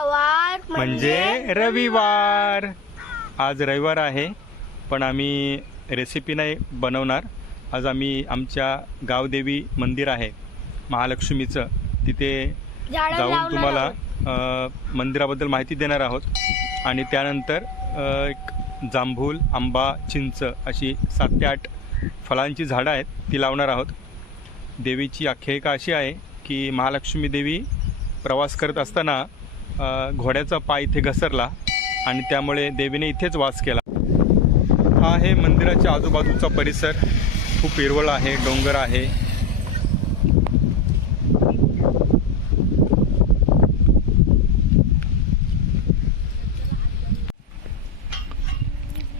वार म्हणजे रविवार. आज रविवार आहे पण आम्ही रेसिपी नाही बनवणार. आज आम्ही आमच्या गावदेवी मंदिर आहे महालक्ष्मीचं. तिथे जाऊन तुम्हाला मंदिराबद्दल माहिती देणार आहोत. आणि त्यानंतर एक जांभूल आंबा चिंच अशी सात ते आठ फळांची झाडं आहेत ती लावणार आहोत. देवीची आख्यायिका अशी आहे की महालक्ष्मी देवी प्रवास करत असताना घोड्याचा पाय इथे घसरला आणि त्यामुळे देवीने इथेच वास केला. हा आहे मंदिराच्या आजूबाजूचा परिसर. खूप हिरवळ आहे डोंगर आहे.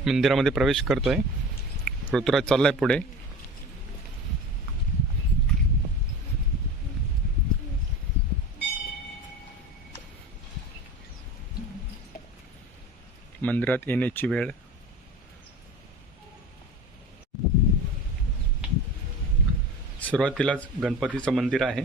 मंदिरामध्ये प्रवेश करतोय. ऋतुराज चाललाय पुढे. मंदिरात येण्याची वेळ. सुरुवातीलाच गणपतीचं मंदिर आहे.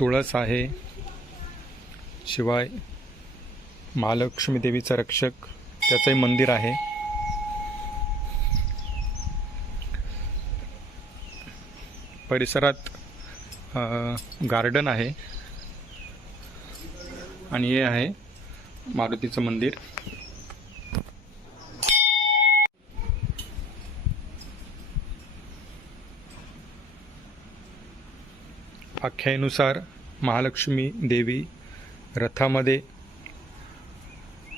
तुळस आहे. शिवाय महालक्ष्मी देवीचं रक्षक त्याचंही मंदिर आहे. परिसरात गार्डन आहे. आणि हे आहे मारुतीचं मंदिर. आख्यानुसार महालक्ष्मी देवी रथामध्ये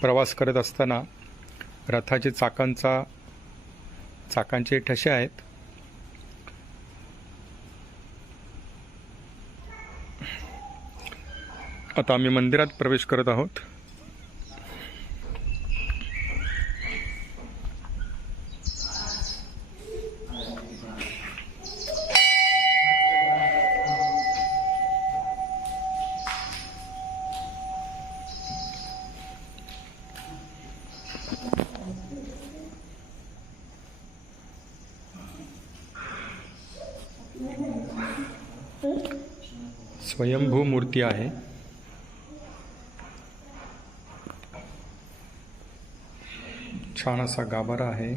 प्रवास करत असताना रथाचे चाकांचा चाकांचे ठसे आहेत. आता आम्ही मंदिरात प्रवेश करत आहोत. स्वयंभू मूर्ती आहे. छान असा गाभारा आहे.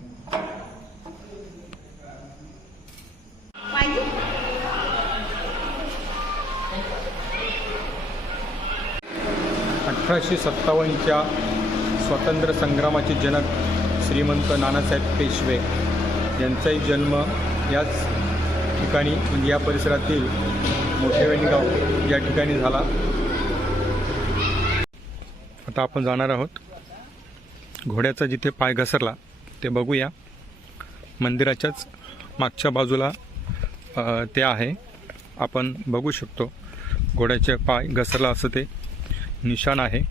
अठराशे सत्तावन्नच्या स्वातंत्र्य संग्रामाचे जनक श्रीमंत नानासाहेब पेशवे यांचाही जन्म याच ठिकाणी म्हणजे या परिसरातील मोठेवेणी गाव या ठिकाणी झाला. आता आपण जाणार आहोत घोड्याचा जिथे पाय घसरला ते बघूया. मंदिराच्याच मागच्या बाजूला ते आहे. आपण बघू शकतो. घोड्याचे पाय घसरला असं ते निशाण आहे.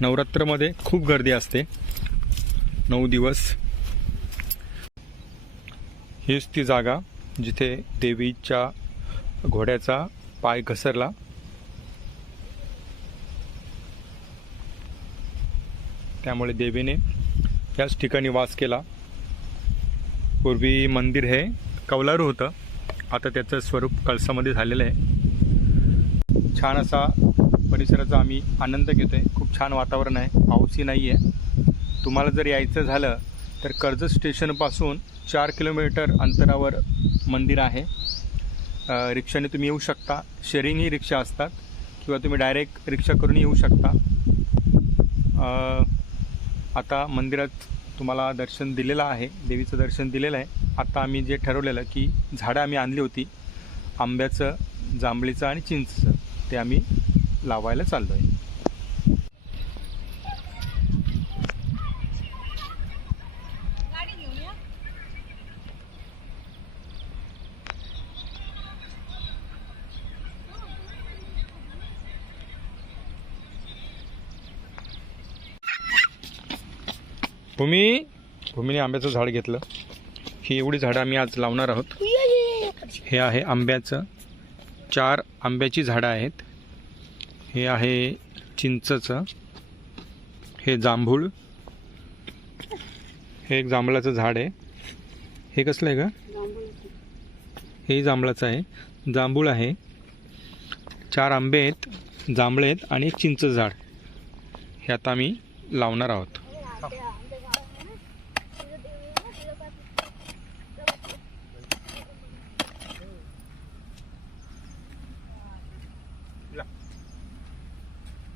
नवरात्रमध्ये खूप गर्दी असते. नऊ दिवस. हीच ती जागा जिथे देवीच्या घोड्याचा पाय घसरला. त्यामुळे देवीने याच ठिकाणी वास केला. पूर्वी मंदिर हे कौलारू होतं. आता त्याचं स्वरूप कळसामध्ये झालेलं आहे. छान असा परिसराचा आम्ही आनंद घेतो आहे खूप छान वातावरण आहे. पाऊसही नाही आहे तुम्हाला जर यायचं झालं तर कर्जत स्टेशनपासून चार किलोमीटर अंतरावर मंदिर आहे. रिक्षाने तुम्ही येऊ शकता. शेअरिंगही रिक्षा असतात. किंवा तुम्ही डायरेक्ट रिक्षा करून येऊ शकता. आता मंदिरात तुम्हाला दर्शन दिलेलं आहे देवीचं दर्शन दिलेलं आहे. आता आम्ही जे ठरवलेलं की झाडं आम्ही आणली होती आंब्याचं जांभळीचं आणि चिंचचं ते आम्ही लावायला चाललो आहे भूमी भूमीने आंब्याचं झाड घेतलं. ही एवढी झाडं आम्ही आज लावणार आहोत. हे आहे आंब्याचं. चार आंब्याची झाडं आहेत. हे आहे चिंचचं. हे जांभूळ. हे एक जांभळाचं झाड आहे. हे कसलं आहे का हे जांभळाचं आहे. जांभूळ आहे. चार आंबे आहेत जांभळे आहेत आणि एक चिंच झाड. हे आता आम्ही लावणार आहोत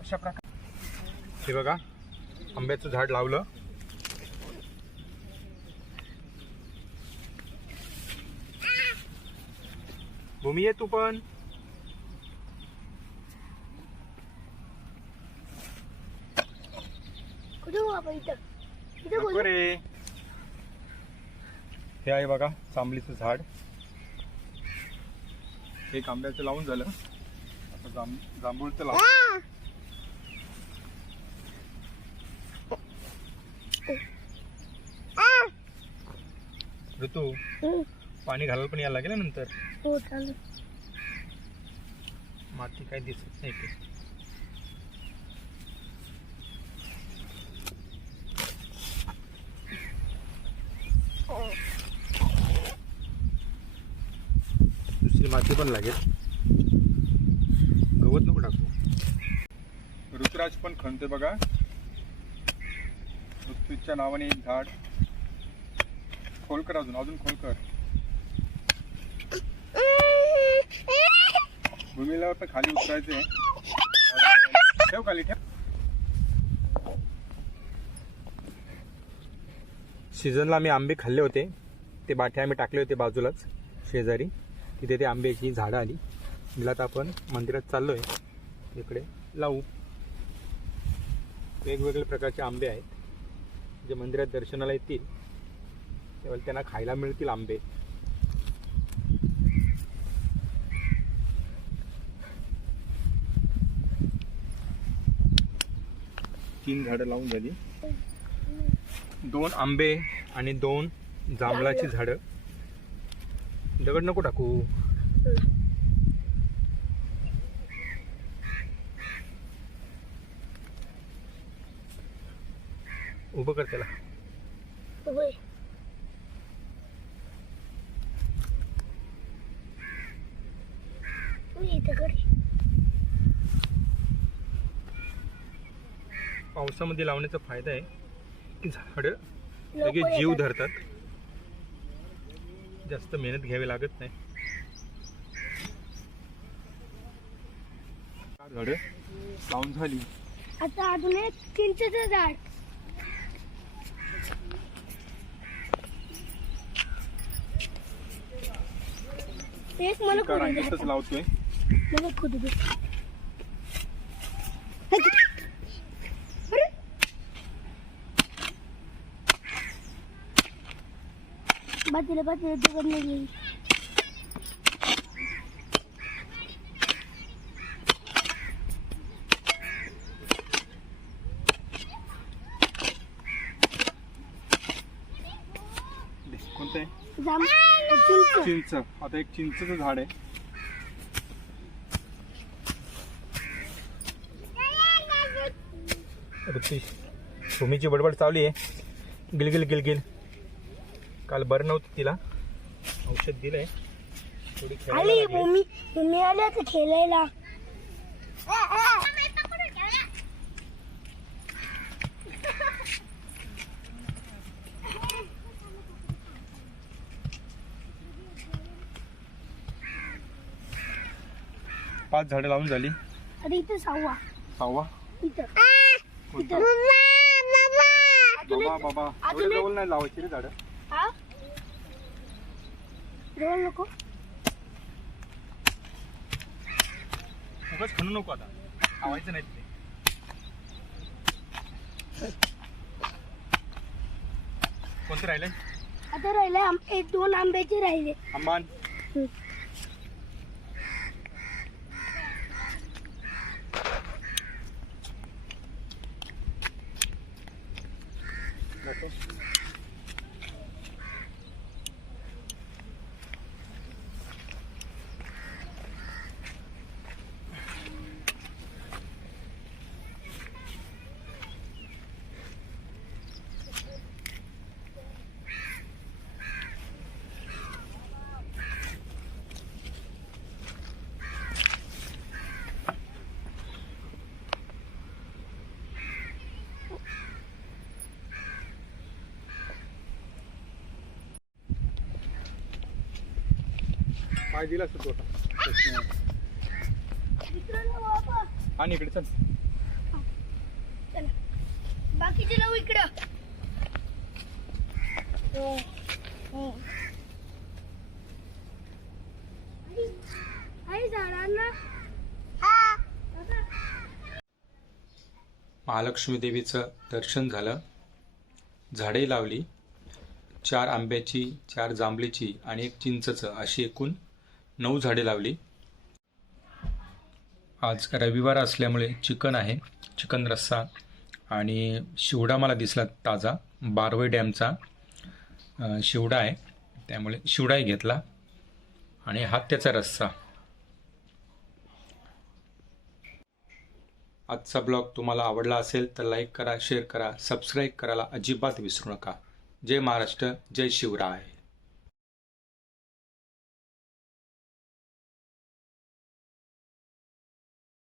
अशा प्रकार हे बघा. आंब्याचं झाड लावलं. भूमी आहे तू पण. हो रे. हे आहे बघा जांभळीचं झाड. एक आंब्याचं लावून झालं. आता जांभ जांभूळचं लाव. ऋतू? पाणी घालायला पण यायला लागेल ना नंतर? हो चालेल. माती काय दिसत नाही ते दुसरी माती पण लागेल. गवत नको टाकू. ऋतुराज पण खणते बघा. ऋतूच्या नावाने एक खोल कर अजून अजून खोलकर भूमीला पण खाली उतरायचे ठेव खाली ठेव. सीझनला आम्ही आंबे खाल्ले होते. ते बाठे आम्ही टाकले होते बाजूलाच शेजारी. तिथे ते आंब्याची झाडं आली. तिला तर आपण मंदिरात चाललो आहे इकडे लावू. वेगवेगळ्या प्रकारचे आंबे आहेत. जे मंदिरात दर्शनाला येतील. तेव्हा त्यांना खायला मिळतील आंबे. तीन झाडं लावून झाली. दोन आंबे आणि दोन जांभळाची झाडं. दगड नको टाकू. उभं कर त्याला होय मी इथं कर पावसामध्ये लावण्याचा फायदा आहे की झाडं लगेच जीव. धरतात. जास्त मेहनत घ्यावी लागत नाही. झाडं लावून झाली. आता अजून एक चिंचेचं झाड. एक मला. लावतोय. मला खोदू दे अरे बाजूला बाजूला दगड नाही. कोणतं? आहे जाम चिंच. चिंच. आता एक चिंचचं झाड आहे. ऋषी भूमीची बडबड चालू आहे. गिलगिल गिलगिल. काल बरं नव्हतं तिला. औषध दिलंय. थोडी खेळायला आली लागली. भूमी भूमी आली आता खेळायला. पाच झाडं लावून झाली. अरे इथं सहावा. सहावा? इथं. कोणतं? इथं. बाबा बाबा. एक- जवळ नाही लावायची रे झाडं? जवळ नको? उगाच खणू नको आता. लावायचं नाही ते कोणतं राहिलंय आता राहिले आम- एक दोन आंब्याचे राहिले. आंबान हम्म. दाखव. पाय दिला असतो. आणि इकडे चल चला बाकीचे लावू इकडं हो. हो. महालक्ष्मी देवीचं दर्शन झालं झाडे लावली चार आंब्याची चार जांभळीची आणि एक चिंचचं अशी एकूण नऊ झाडे लावली. आज रविवार असल्यामुळे चिकन आहे चिकन रस्सा आणि शिवडा मला दिसला ताजा बारवे डॅमचा शिवडा आहे त्यामुळे शिवडाही घेतला आणि हा त्याचा रस्सा. आजचा ब्लॉग तुम्हाला आवडला असेल तर लाईक करा शेअर करा सबस्क्राईब करायला अजिबात विसरू नका. जय महाराष्ट्र जय शिवराय.